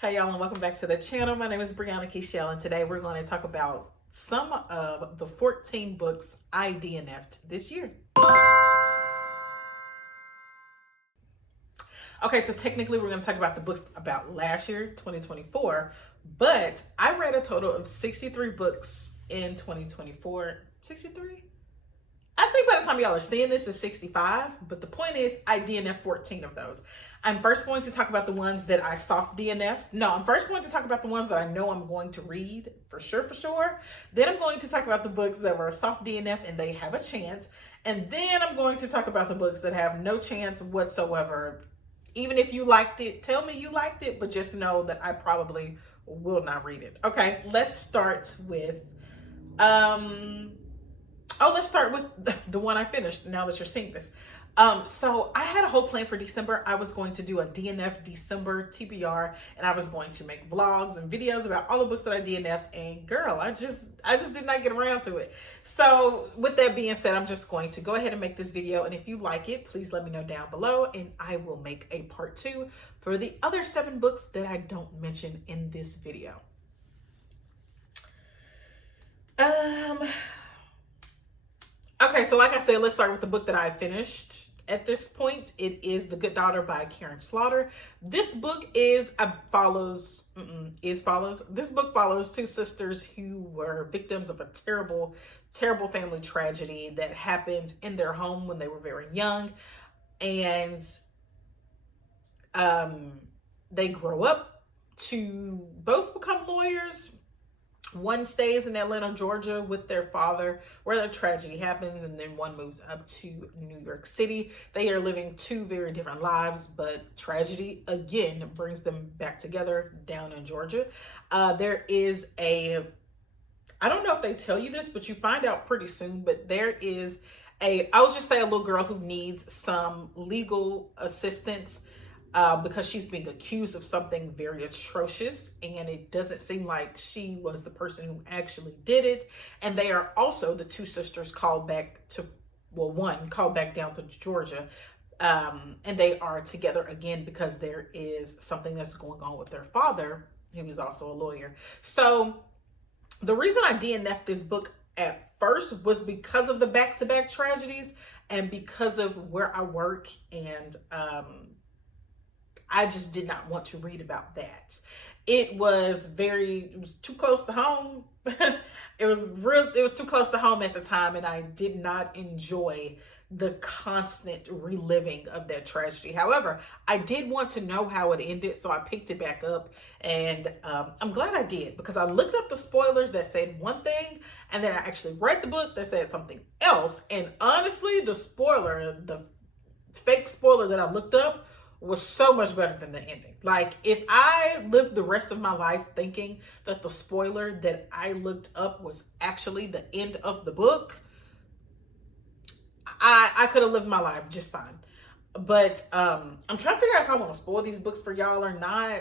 Hey y'all, and welcome back to the channel. My name is Brianna Keshell, and today we're going to talk about some of the 14 books I DNF'd this year. Okay, so technically we're going to talk about the books about last year, 2024, but I read a total of 63 books in 2024. 63? I think by the time y'all are seeing this is 65, but the point is I DNF 14 of those. I'm first going to talk about the ones that I soft DNF. No, I'm first going to talk about the ones that I know I'm going to read for sure. Then I'm going to talk about the books that were a soft DNF and they have a chance. And then I'm going to talk about the books that have no chance whatsoever. Even if you liked it, tell me you liked it, but just know that I probably will not read it. Okay, let's start with let's start with the one I finished now that you're seeing this. So I had a whole plan for December. I was going to do a DNF December TBR, and I was going to make vlogs and videos about all the books that I DNF'd, and girl, I just did not get around to it. So with that being said, I'm just going to go ahead and make this video, and if you like it, please let me know down below, and I will make a part 2 for the other 7 books that I don't mention in this video. Okay, so like I said, let's start with the book that I finished. At this point, it is The Good Daughter by Karen Slaughter. This book follows. This book follows 2 sisters who were victims of a terrible family tragedy that happened in their home when they were very young. And they grow up to both become lawyers. One stays in Atlanta, Georgia with their father where the tragedy happens, and then one moves up to New York City. They are living 2 very different lives, but tragedy again brings them back together down in Georgia. There is I don't know if they tell you this, but you find out pretty soon, but there is I'll just say a little girl who needs some legal assistance because she's being accused of something very atrocious, and it doesn't seem like she was the person who actually did it. And they are also the 2 sisters called back to, well, one called back down to Georgia, and they are together again because there is something that's going on with their father, who is also a lawyer. So the reason I DNF'd this book at first was because of the back-to-back tragedies and because of where I work, and I just did not want to read about that. It was too close to home. It was too close to home at the time, and I did not enjoy the constant reliving of that tragedy. However, I did want to know how it ended, so I picked it back up, and I'm glad I did, because I looked up the spoilers that said one thing, and then I actually read the book that said something else. And honestly, the fake spoiler that I looked up was so much better than the ending. Like, if I lived the rest of my life thinking that the spoiler that I looked up was actually the end of the book, I could have lived my life just fine. But I'm trying to figure out if I want to spoil these books for y'all or not.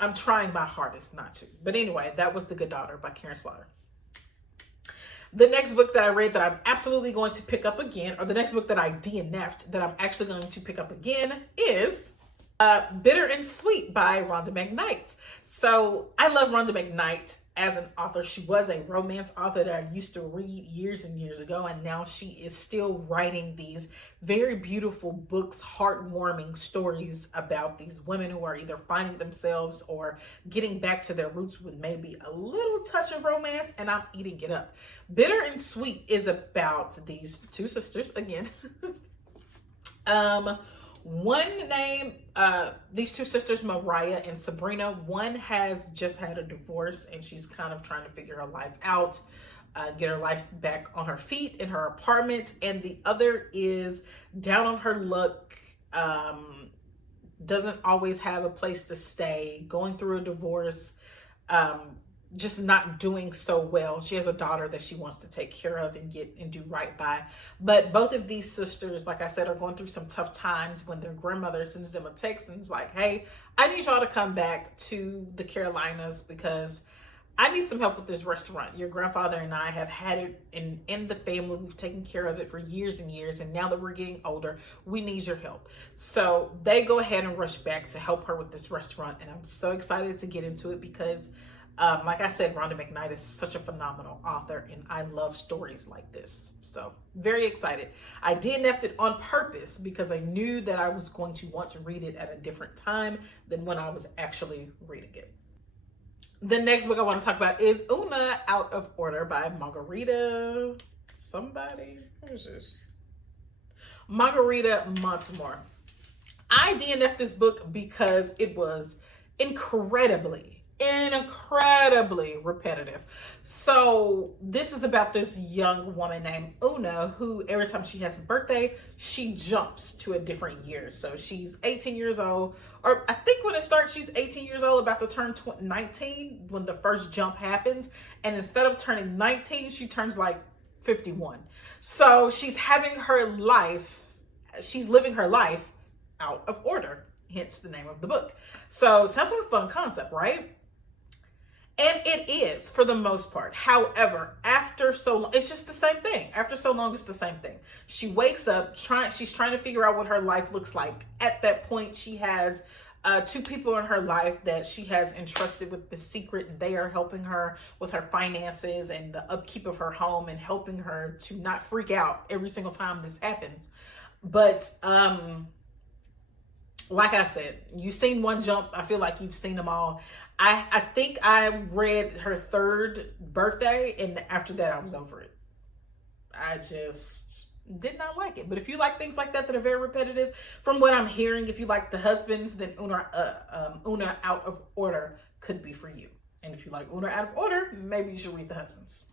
I'm trying my hardest not to. But anyway, that was The Good Daughter by Karen Slaughter. The next book that I read that I'm absolutely going to pick up again, or the next book that I DNF'd that I'm actually going to pick up again, is Bitter and Sweet by Rhonda McKnight. So I love Rhonda McKnight as an author. She was a romance author that I used to read years and years ago, and now she is still writing these very beautiful books, heartwarming stories about these women who are either finding themselves or getting back to their roots with maybe a little touch of romance, and I'm eating it up. Bitter and Sweet is about these 2 sisters again. These 2 sisters, Mariah and Sabrina, one has just had a divorce and she's kind of trying to figure her life out, get her life back on her feet in her apartment. And the other is down on her luck, doesn't always have a place to stay, going through a divorce, just not doing so well. She has a daughter that she wants to take care of and do right by. But both of these sisters, like I said, are going through some tough times when their grandmother sends them a text and is like, hey, I need y'all to come back to the Carolinas because I need some help with this restaurant. Your grandfather and I have had it in the family. We've taken care of it for years and years. And now that we're getting older, we need your help. So they go ahead and rush back to help her with this restaurant. And I'm so excited to get into it because, like I said, Rhonda McKnight is such a phenomenal author. And I love stories like this. So very excited. I DNF'd it on purpose because I knew that I was going to want to read it at a different time than when I was actually reading it. The next book I want to talk about is Una Out of Order by Margarita somebody. Who is this? Margarita Montemor. I DNF'd this book because it was incredibly repetitive. So this is about this young woman named Una who every time she has a birthday, she jumps to a different year. So she's 18 years old, or I think when it starts, she's 18 years old, about to turn 19 when the first jump happens. And instead of turning 19, she turns like 51. So she's living her life out of order, hence the name of the book. So sounds like a fun concept, right? And it is for the most part. However, after so long, it's just the same thing. After so long, it's the same thing. She wakes up, she's trying to figure out what her life looks like. At that point, she has two people in her life that she has entrusted with the secret, and they are helping her with her finances and the upkeep of her home and helping her to not freak out every single time this happens. But like I said, you've seen one jump. I feel like you've seen them all. I think I read her third birthday, and after that, I was over it. I just did not like it. But if you like things like that are very repetitive, from what I'm hearing, if you like the husbands, then Una Out of Order could be for you. And if you like Una Out of Order, maybe you should read the husbands.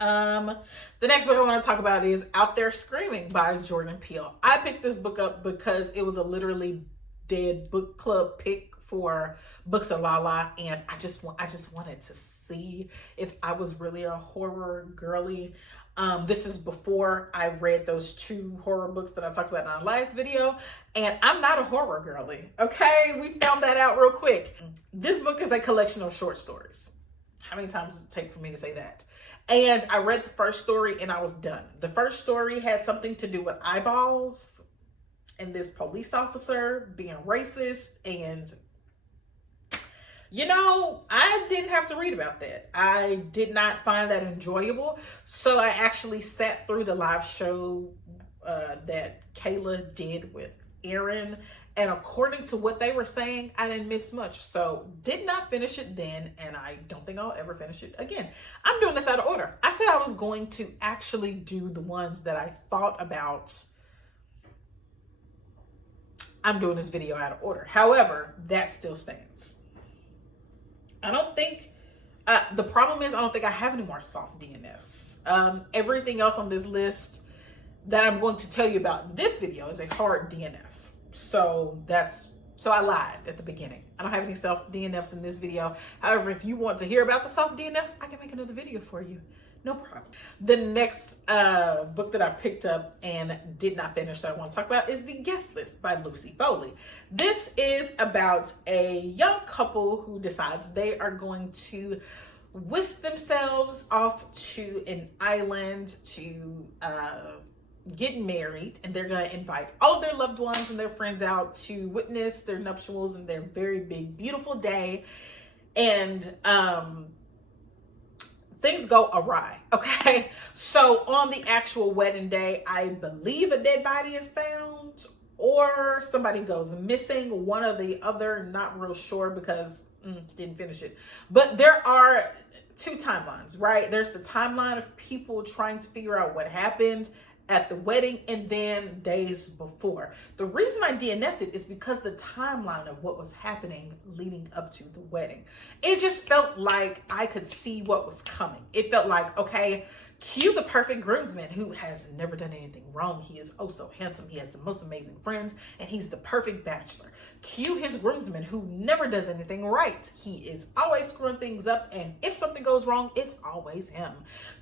The next book I want to talk about is Out There Screaming by Jordan Peele. I picked this book up because it was a literally dead book club pick for Books of Lala, and I just wanted to see if I was really a horror girly. This is before I read those two horror books that I talked about in our last video, and I'm not a horror girly. Okay, we found that out real quick. This book is a collection of short stories. How many times does it take for me to say that? And I read the first story and I was done. The first story had something to do with eyeballs and this police officer being racist, and you know, I didn't have to read about that. I did not find that enjoyable. So I actually sat through the live show that Kayla did with Aaron. And according to what they were saying, I didn't miss much. So did not finish it then. And I don't think I'll ever finish it again. I'm doing this out of order. I said I was going to actually do the ones that I thought about. I'm doing this video out of order. However, that still stands. I don't think, the problem is I don't think I have any more soft DNFs. Everything else on this list that I'm going to tell you about in this video is a hard DNF. So I lied at the beginning. I don't have any soft DNFs in this video. However, if you want to hear about the soft DNFs, I can make another video for you. No problem. The next book that I picked up and did not finish that I want to talk about is The Guest List by Lucy Foley. This is about a young couple who decides they are going to whisk themselves off to an island to get married, and they're going to invite all of their loved ones and their friends out to witness their nuptials and their very big, beautiful day. And things go awry, okay? So on the actual wedding day, I believe a dead body is found or somebody goes missing, one or the other, not real sure because didn't finish it. But there are two timelines, right? There's the timeline of people trying to figure out what happened at the wedding and then days before. The reason I DNF'd it is because the timeline of what was happening leading up to the wedding. It just felt like I could see what was coming. It felt like, okay, cue the perfect groomsman who has never done anything wrong. He is oh so handsome. He has the most amazing friends, and he's the perfect bachelor. Cue his groomsman who never does anything right. He is always screwing things up, and if something goes wrong, it's always him.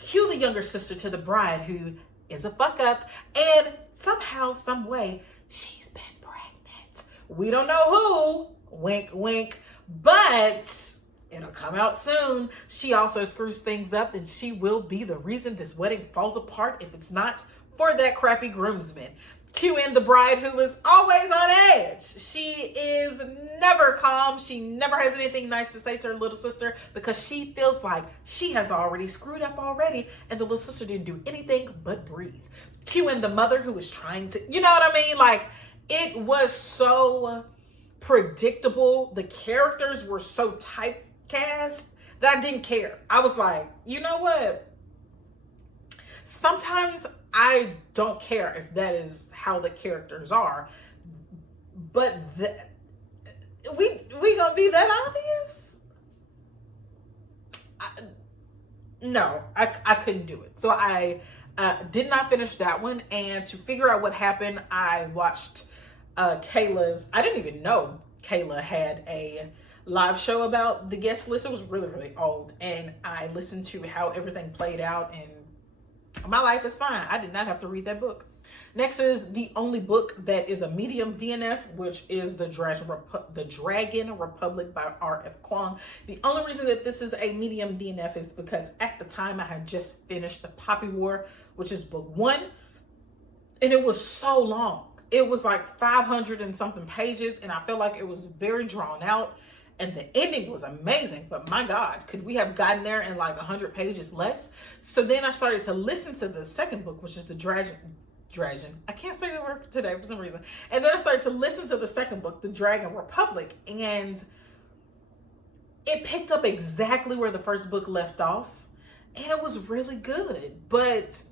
Cue the younger sister to the bride who is a fuck up, and somehow, some way, she's been pregnant. We don't know who, wink, wink, but it'll come out soon. She also screws things up, and she will be the reason this wedding falls apart if it's not for that crappy groomsman. Cue in the bride who is always on edge. She is never calm. She never has anything nice to say to her little sister because she feels like she has already screwed up already and the little sister didn't do anything but breathe. Cue in the mother who is trying to, you know what I mean? Like, it was so predictable. The characters were so typecast that I didn't care. I was like, you know what? Sometimes I don't care if that is how the characters are, but we gonna be that obvious? No, I couldn't do it. So I did not finish that one. And to figure out what happened, I watched Kayla's. I didn't even know Kayla had a live show about the guest list. It was really, really old. And I listened to how everything played out, and my life is fine. I did not have to read that book. Next is the only book that is a medium DNF, which is The Dragon Republic by R.F. Kuang. The only reason that this is a medium DNF is because at the time I had just finished The Poppy War, which is book 1, and it was so long. It was like 500 and something pages, and I felt like it was very drawn out, and the ending was amazing, but my God, could we have gotten there in like 100 pages less? So then I started to listen to the second book, which is The Dragon. I can't say the word today for some reason. And then I started to listen to the second book, The Dragon Republic, and it picked up exactly where the first book left off, and it was really good, but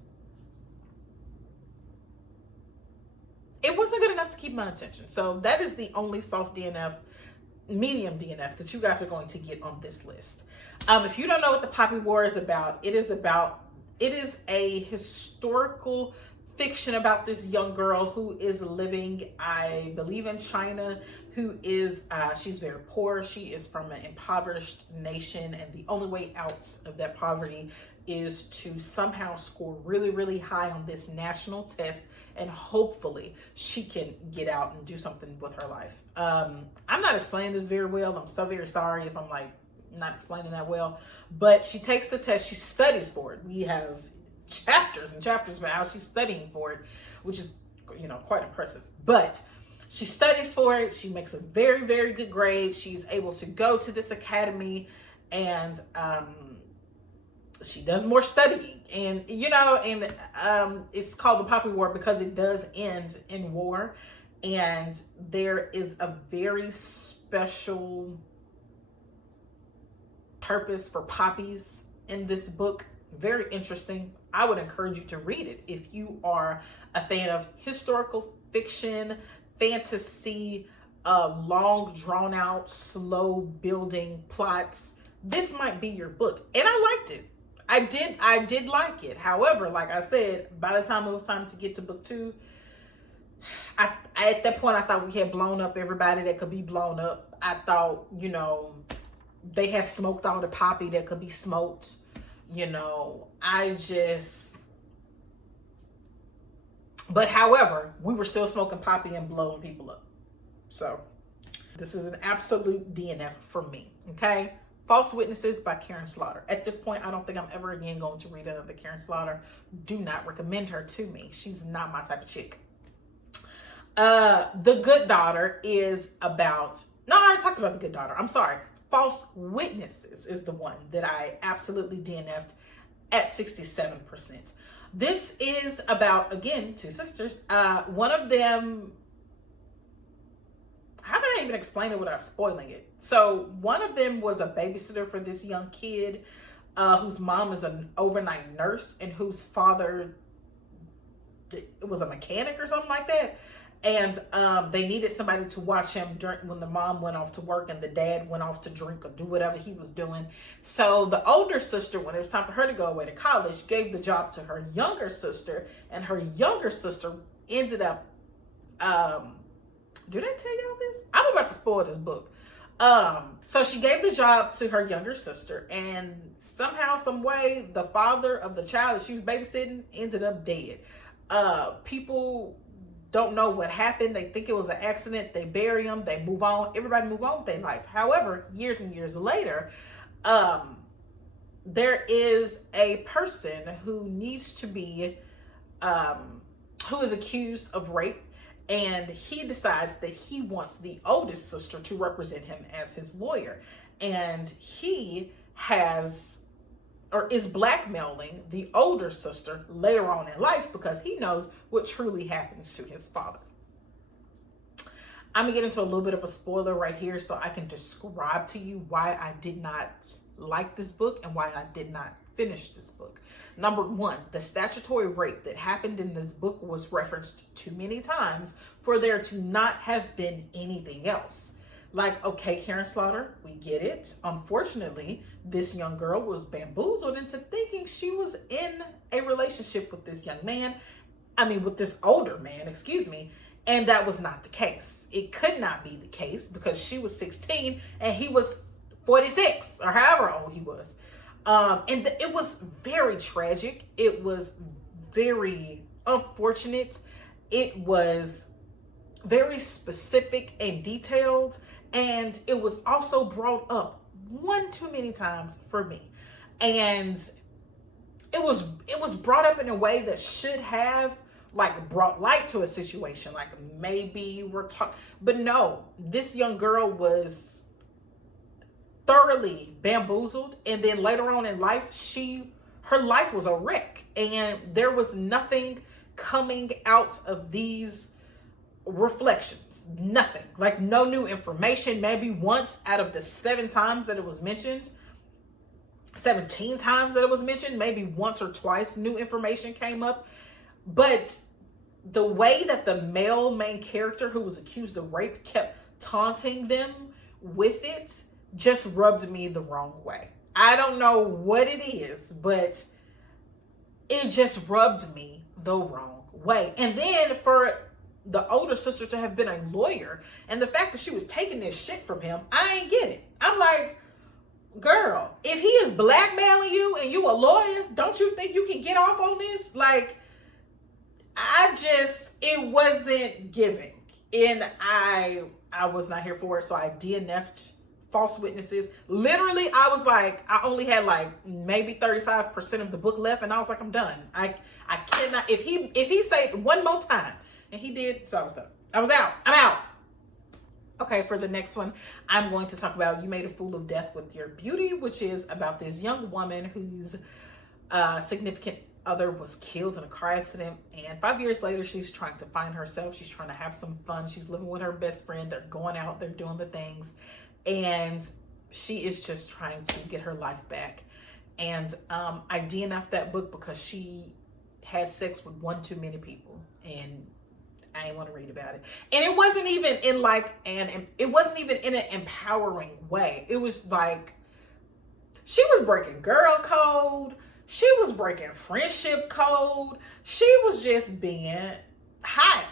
it wasn't good enough to keep my attention. So that is the only soft DNF, medium DNF that you guys are going to get on this list. If you don't know what The Poppy War is about, it is a historical fiction about this young girl who is living, I believe, in China, who is, she's very poor. She is from an impoverished nation, and the only way out of that poverty is to somehow score really, really high on this national test, and hopefully she can get out and do something with her life. I'm not explaining this very well. I'm so very sorry if I'm like not explaining that well, but she takes the test. She studies for it. We have chapters and chapters about how she's studying for it, which is, you know, quite impressive. But she studies for it. She makes a very, very good grade. She's able to go to this academy, and she does more studying, and you know, and it's called The Poppy War because it does end in war, and there is a very special purpose for poppies in this book. Very interesting. I would encourage you to read it if you are a fan of historical fiction, fantasy, long drawn out, slow building plots. This might be your book, and I liked it. I did like it. However, like I said, by the time it was time to get to book 2, I at that point I thought we had blown up everybody that could be blown up. I thought, you know, they had smoked all the poppy that could be smoked. You know, but however, we were still smoking poppy and blowing people up. So this is an absolute DNF for me. Okay. False Witnesses by Karen Slaughter. At this point, I don't think I'm ever again going to read another Karen Slaughter. Do not recommend her to me. She's not my type of chick. The Good Daughter is about, no, I already talked about The Good Daughter. I'm sorry. False Witnesses is the one that I absolutely DNF'd at 67%. This is about, again, 2 sisters. One of them, how can I even explain it without spoiling it? So one of them was a babysitter for this young kid whose mom is an overnight nurse and whose father was a mechanic or something like that. And they needed somebody to watch him when the mom went off to work and the dad went off to drink or do whatever he was doing. So the older sister, when it was time for her to go away to college, gave the job to her younger sister, and her younger sister ended up, did I tell y'all this? I'm about to spoil this book. So she gave the job to her younger sister, and somehow, some way, the father of the child that she was babysitting ended up dead. People don't know what happened. They think it was an accident. They bury him. They move on. Everybody move on with their life. However, years and years later, there is a person who needs to be, who is accused of rape. And he decides that he wants the oldest sister to represent him as his lawyer. And he has, or is blackmailing the older sister later on in life because he knows what truly happens to his father. I'm gonna get into a little bit of a spoiler right here so I can describe to you why I did not like this book and why I did not finish this book. Number one, the statutory rape that happened in this book was referenced too many times for there to not have been anything else. Like, okay, Karen Slaughter, we get it. Unfortunately, this young girl was bamboozled into thinking she was in a relationship with this young man. With this older man, excuse me. And that was not the case. It could not be the case because she was 16 and he was 46 or however old he was. It was very tragic. It was very unfortunate. It was very specific and detailed. And it was also brought up one too many times for me. And it was brought up in a way that should have brought light to a situation. Like maybe we're talking, but no, this young girl was thoroughly bamboozled. And then later on in life, her life was a wreck. And there was nothing coming out of these reflections, nothing, no new information. Maybe once out of the 17 times that it was mentioned, maybe once or twice new information came up. But the way that the male main character who was accused of rape kept taunting them with it just rubbed me the wrong way. I don't know what it is, but it just rubbed me the wrong way. And then for the older sister to have been a lawyer and the fact that she was taking this shit from him, I ain't get it. I'm like, girl, if he is blackmailing you and you a lawyer, don't you think you can get off on this? It wasn't giving. And I was not here for it. So I DNF'd false witnesses. Literally, I was like, I only had maybe 35% of the book left. And I was like, I'm done. I cannot, if he said one more time, and he did, so I was done. I was out. I'm out. Okay, for the next one, I'm going to talk about You Made a Fool of Death with Your Beauty, which is about this young woman whose significant other was killed in a car accident. And 5 years later, she's trying to find herself. She's trying to have some fun. She's living with her best friend. They're going out. They're doing the things. And she is just trying to get her life back. And I DNF'd that book because she had sex with one too many people. And I didn't want to read about it. And it wasn't even in an empowering way. It was like, she was breaking girl code. She was breaking friendship code. She was just being hot.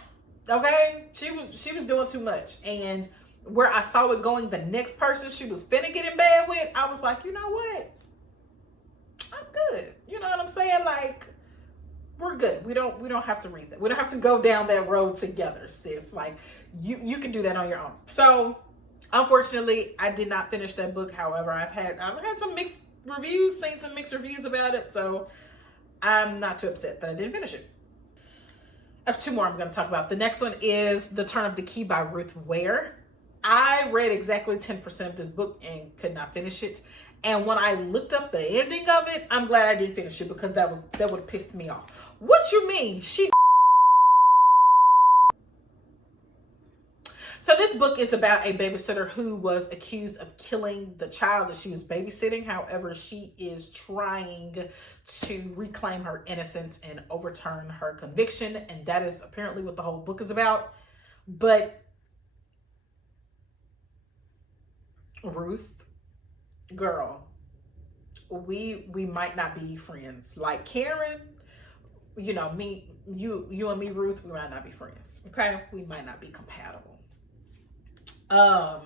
Okay? She was doing too much. And where I saw it going, the next person she was finna get in bed with, I was like, you know what? I'm good. You know what I'm saying? We're good. We don't have to read that. We don't have to go down that road together, sis. You can do that on your own. So unfortunately, I did not finish that book. However, I've had some mixed reviews, seen some mixed reviews about it. So I'm not too upset that I didn't finish it. I have two more I'm going to talk about. The next one is The Turn of the Key by Ruth Ware. I read exactly 10% of this book and could not finish it. And when I looked up the ending of it, I'm glad I didn't finish it because that would have pissed me off. What you mean? So this book is about a babysitter who was accused of killing the child that she was babysitting. However, she is trying to reclaim her innocence and overturn her conviction. And that is apparently what the whole book is about. But Ruth, girl, we might not be friends. Like Karen, you and me, Ruth, we might not be friends. Okay? We might not be compatible. I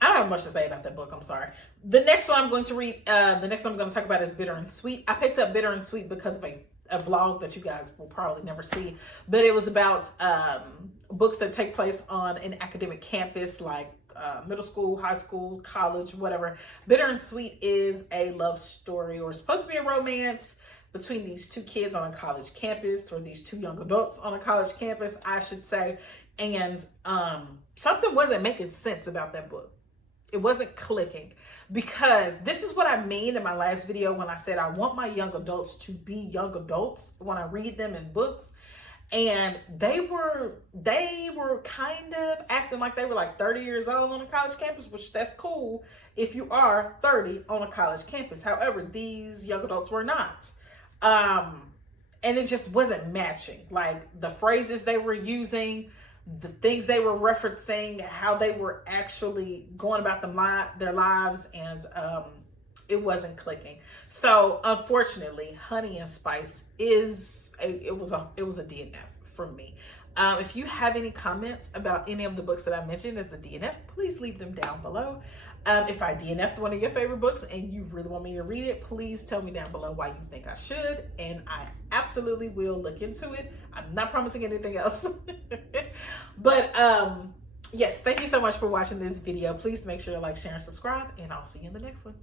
don't have much to say about that book. I'm sorry. The next one I'm going to read, the next one I'm going to talk about is Bitter and Sweet. I picked up Bitter and Sweet because of a a vlog that you guys will probably never see, but it was about books that take place on an academic campus, like middle school, high school, college, whatever. Bitter and Sweet is a love story, or supposed to be a romance, between these two kids on a college campus, or these two young adults on a college campus, I should say. And something wasn't making sense about that book. It wasn't clicking, because this is what I mean in my last video when I said I want my young adults to be young adults when I read them in books. And they were kind of acting like they were like 30 years old on a college campus, which that's cool if you are 30 on a college campus. However, these young adults were not. And it just wasn't matching. Like the phrases they were using, the things they were referencing, how they were actually going about their lives, and it wasn't clicking. So unfortunately, Honey and Spice it was a DNF for me. If you have any comments about any of the books that I mentioned as a DNF, please leave them down below. If I DNF'd one of your favorite books and you really want me to read it, please tell me down below why you think I should, and I absolutely will look into it. I'm not promising anything else. But yes, thank you so much for watching this video. Please make sure to like, share, and subscribe, and I'll see you in the next one.